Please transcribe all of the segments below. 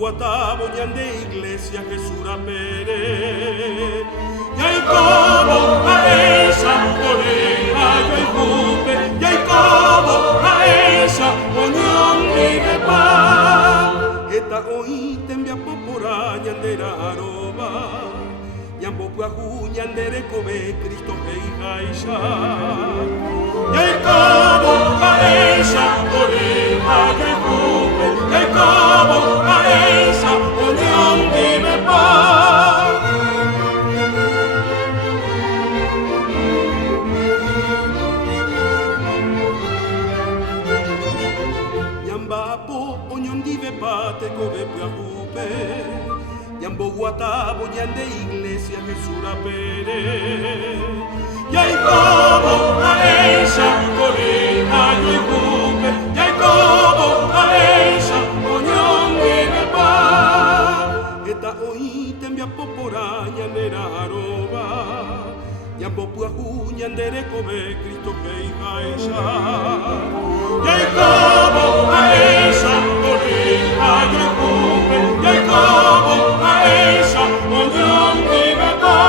guatabo ñande iglesia Jesura Pérez. Yay como a esa oreja yay cupe, yay como a esa unión vive paz. Eta hoy te envía popora ñandera aroba, ñambo puaju ñandere kobe Cristo heijaisha. Yay como a esa oreja yay cupe, yay como a esa unión vive paz. Te cobe puajupe, Yambo guatabo yande iglesia Jesura Pérez. Yay como a esa oreja yay cupe, yay como a esa unión vive paz. Eta hoy te envía popora ñandera aroba, Yambo puaju ñandere cobe Cristo heijaisha. Yay como a esa oreja yay cupe, yay como a esa unión vive paz.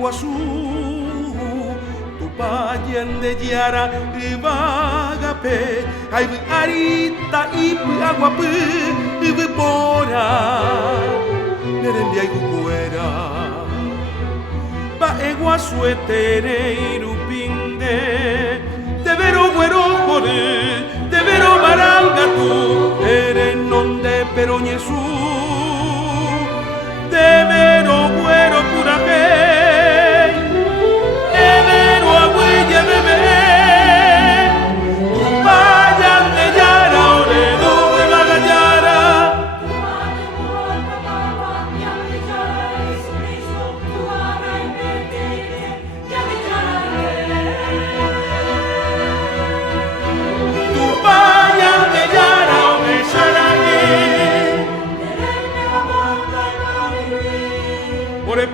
Guazú, tu payende yara ibagape, ay arita ipu aguapu ibu pora, nerembia iguera, ba Guazú etere irupinde, te vero güero jore, te vero marangatu, ere nonde peroñesu, te vero güero puraje.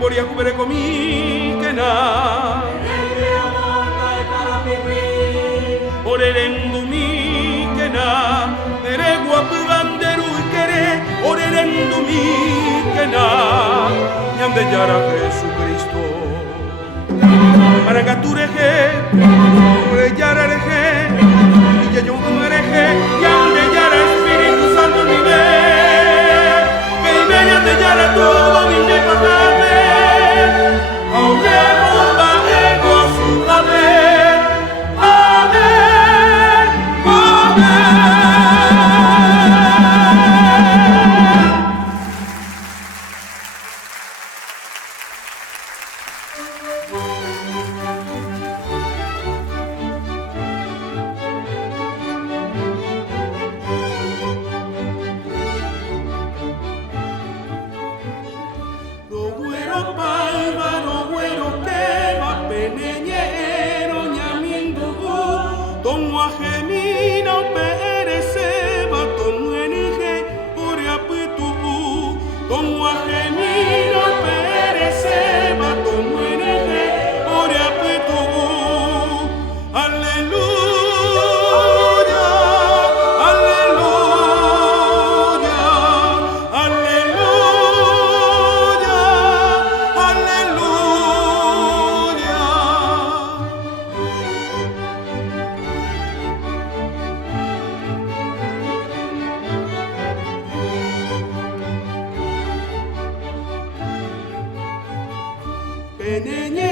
Poria cubere comí que na orerendumi que na deregua banderu y quere orerendumi que na ñande yara Jesucristo marangatureje oreyarareje y ya yo comereje ñande yara Espíritu Santo nive que ñande yara todo mi me pasame. nye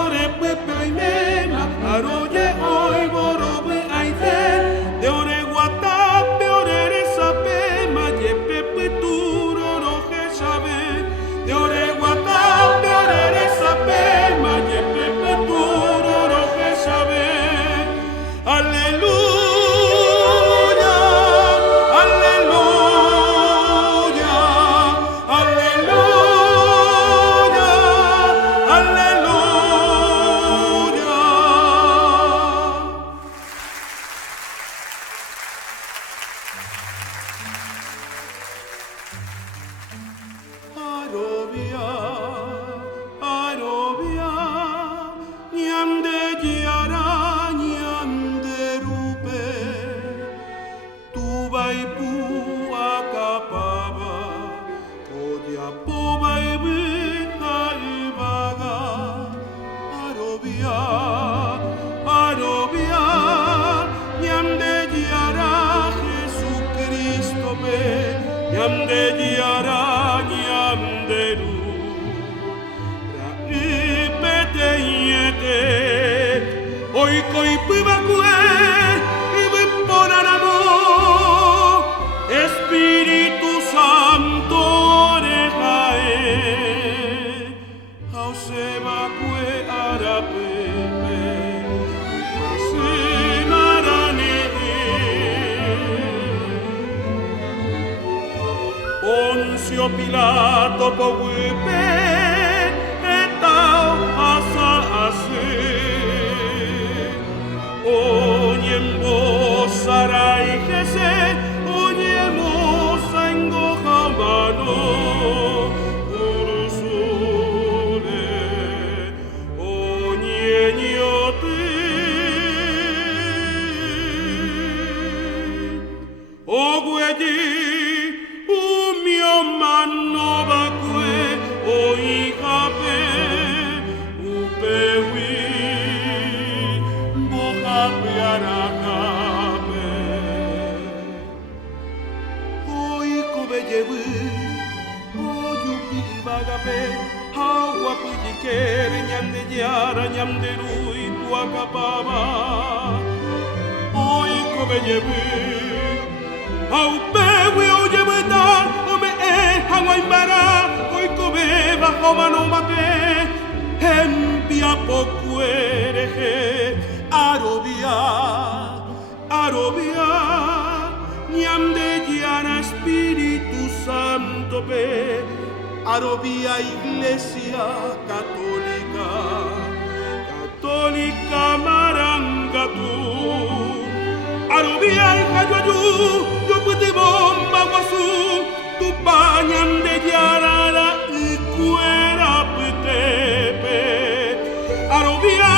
ore pepe mema aroye oi borobe aite de ore guatape ore resape ma ye pepe turo roje sabe de ore guatape ore resape ma ye pepe turo roje sabe aleluya aleluya aleluya aleluya Arobia, Arobia, nyande jiara, nyande rupe, tu vai pu akapaba, odia po vai bita ibaga, Arobia, Arobia, nyande jiara, Jesucristo be, nyande jiara, nyamderu Raipete yete Oi koi pibakue Ibeponaramo Espíritu Santo rejae Hausebakue arapepe Hasemarane Poncio Pilato pogupe etao asa ase Onyembo sarai jese Onyemo sango jamano Urusule Onyenyote Ogweji Manno bakue oi kape upewi bohape arakape oi kobeyebu oyupi bagape hawa pujikere nyande yara nyande rui tuakapaba oi kobeyebu aupewi oyebeta Hanguaimbara, oikobe bajo mano mape, empia pocuereje, arobia, arobia, ñande llana Espíritu Santo pe, arobia Iglesia Católica, Católica marangatu, arobia Jayuayu, yo puti bomba guasu, tu bañan de yarara y cuera petepe arobia